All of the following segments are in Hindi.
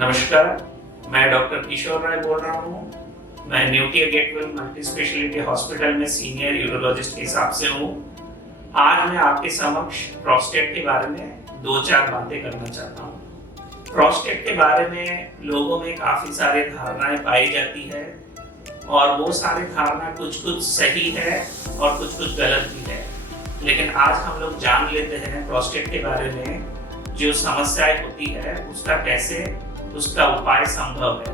नमस्कार, मैं डॉक्टर किशोर राय बोल रहा हूँ। मैं Neotia Getwell multi speciality hospital में सीनियर यूरोलॉजिस्ट के हिसाब से हूँ। आज मैं आपके समक्ष प्रोस्टेट के बारे में 2-4 बातें करना चाहता हूँ। प्रोस्टेट के बारे में लोगों में काफ़ी सारी धारणाएं पाई जाती है और वो सारी धारणा कुछ सही है और कुछ गलत भी है। लेकिन आज हम लोग जान लेते हैं प्रोस्टेट के बारे में जो समस्याएं होती है उसका उपाय संभव है।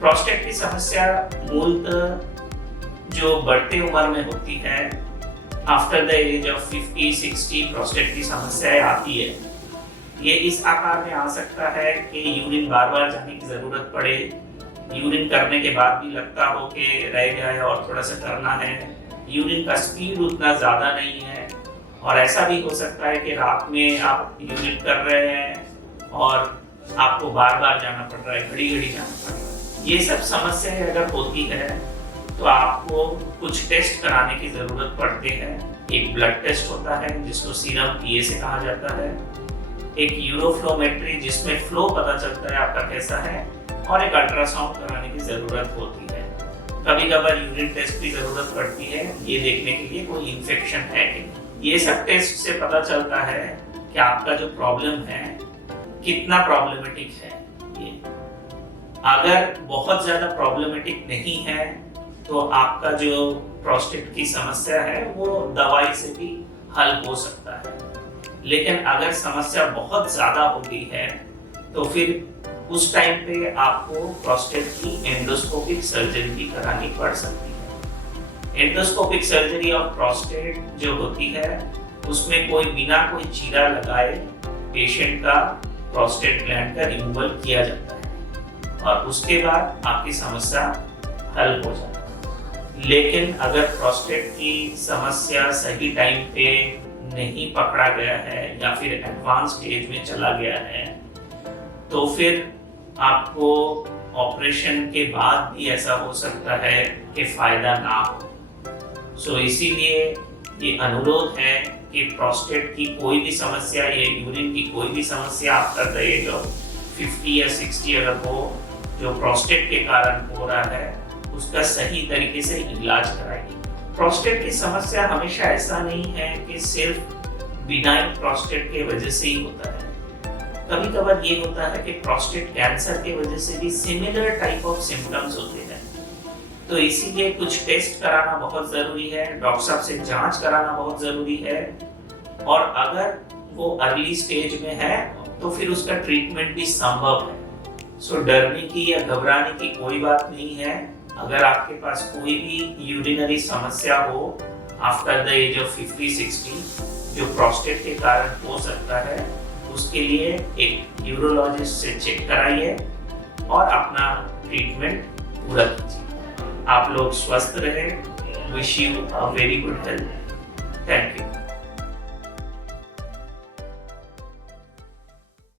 प्रोस्टेट की समस्या मूलतः जो बढ़ती उम्र में होती है, after the age of 50-60 prostate की समस्याएं आती है। ये इस आकार में आ सकता है कि यूरिन बार बार जाने की जरूरत पड़े, यूरिन करने के बाद भी लगता हो कि रह गया है और थोड़ा सा करना है, यूरिन का स्पीड उतना ज्यादा नहीं है, और ऐसा भी हो सकता है कि रात में आप यूरिन कर रहे हैं और आपको बार बार जाना पड़ रहा है, घड़ी घड़ी जाना पड़ रहा है। ये सब समस्याएं अगर होती है तो आपको कुछ टेस्ट कराने की जरूरत पड़ती है। एक ब्लड टेस्ट होता है जिसको सीरम पीएसए कहा जाता है, एक यूरोफ्लोमेट्री जिसमें फ्लो पता चलता है आपका कैसा है, और एक अल्ट्रासाउंड कराने की जरूरत होती है। कभी कभार यूरिन टेस्ट की जरूरत पड़ती है ये देखने के लिए कोई इन्फेक्शन है कि नहीं। ये सब टेस्ट से पता चलता है कि आपका जो प्रॉब्लम है कितना प्रॉब्लमेटिक है। ये अगर बहुत ज्यादा प्रॉब्लमेटिक नहीं है तो आपका जो प्रोस्टेट की समस्या है वो दवाई से भी हल हो सकता है। लेकिन अगर समस्या बहुत ज्यादा हो गई है तो फिर उस टाइम पे आपको प्रोस्टेट की एंडोस्कोपिक सर्जरी भी करानी पड़ सकती है। एंडोस्कोपिक सर्जरी ऑफ प्रोस्टेट जो होती है उसमें बिना कोई चीरा लगाए पेशेंट का प्रोस्टेट ग्लैंड का रिमूवल किया जाता है और उसके बाद आपकी समस्या हल हो जाती है। लेकिन अगर प्रोस्टेट की समस्या सही टाइम पे नहीं पकड़ा गया है या फिर एडवांस स्टेज में चला गया है तो फिर आपको ऑपरेशन के बाद भी ऐसा हो सकता है कि फायदा ना हो। इसीलिए ये अनुरोध है कि प्रोस्टेट की कोई भी समस्या या यूरिन की कोई भी समस्या आपका एज ऑफ 50 या 60 अगर हो जो प्रोस्टेट के कारण हो रहा है उसका सही तरीके से इलाज कराइए। प्रोस्टेट की समस्या हमेशा ऐसा नहीं है कि सिर्फ बिनाइन प्रोस्टेट के वजह से ही होता है। कभी कभार ये होता है कि प्रोस्टेट कैंसर के वजह से भी सिमिलर टाइप ऑफ सिम्टम्स होते हैं। तो इसीलिए कुछ टेस्ट कराना बहुत जरूरी है, डॉक्टर साहब से जांच कराना बहुत जरूरी है, और अगर वो अर्ली स्टेज में है तो फिर उसका ट्रीटमेंट भी संभव है। डरने की या घबराने की कोई बात नहीं है। अगर आपके पास कोई भी यूरिनरी समस्या हो आफ्टर द एज ऑफ 50-60 जो प्रोस्टेट के कारण हो सकता है उसके लिए एक यूरोलॉजिस्ट से चेक कराइए और अपना ट्रीटमेंट पूरा कीजिए। आप लोग स्वस्थ रहे। Wish you a very good health. Thank you.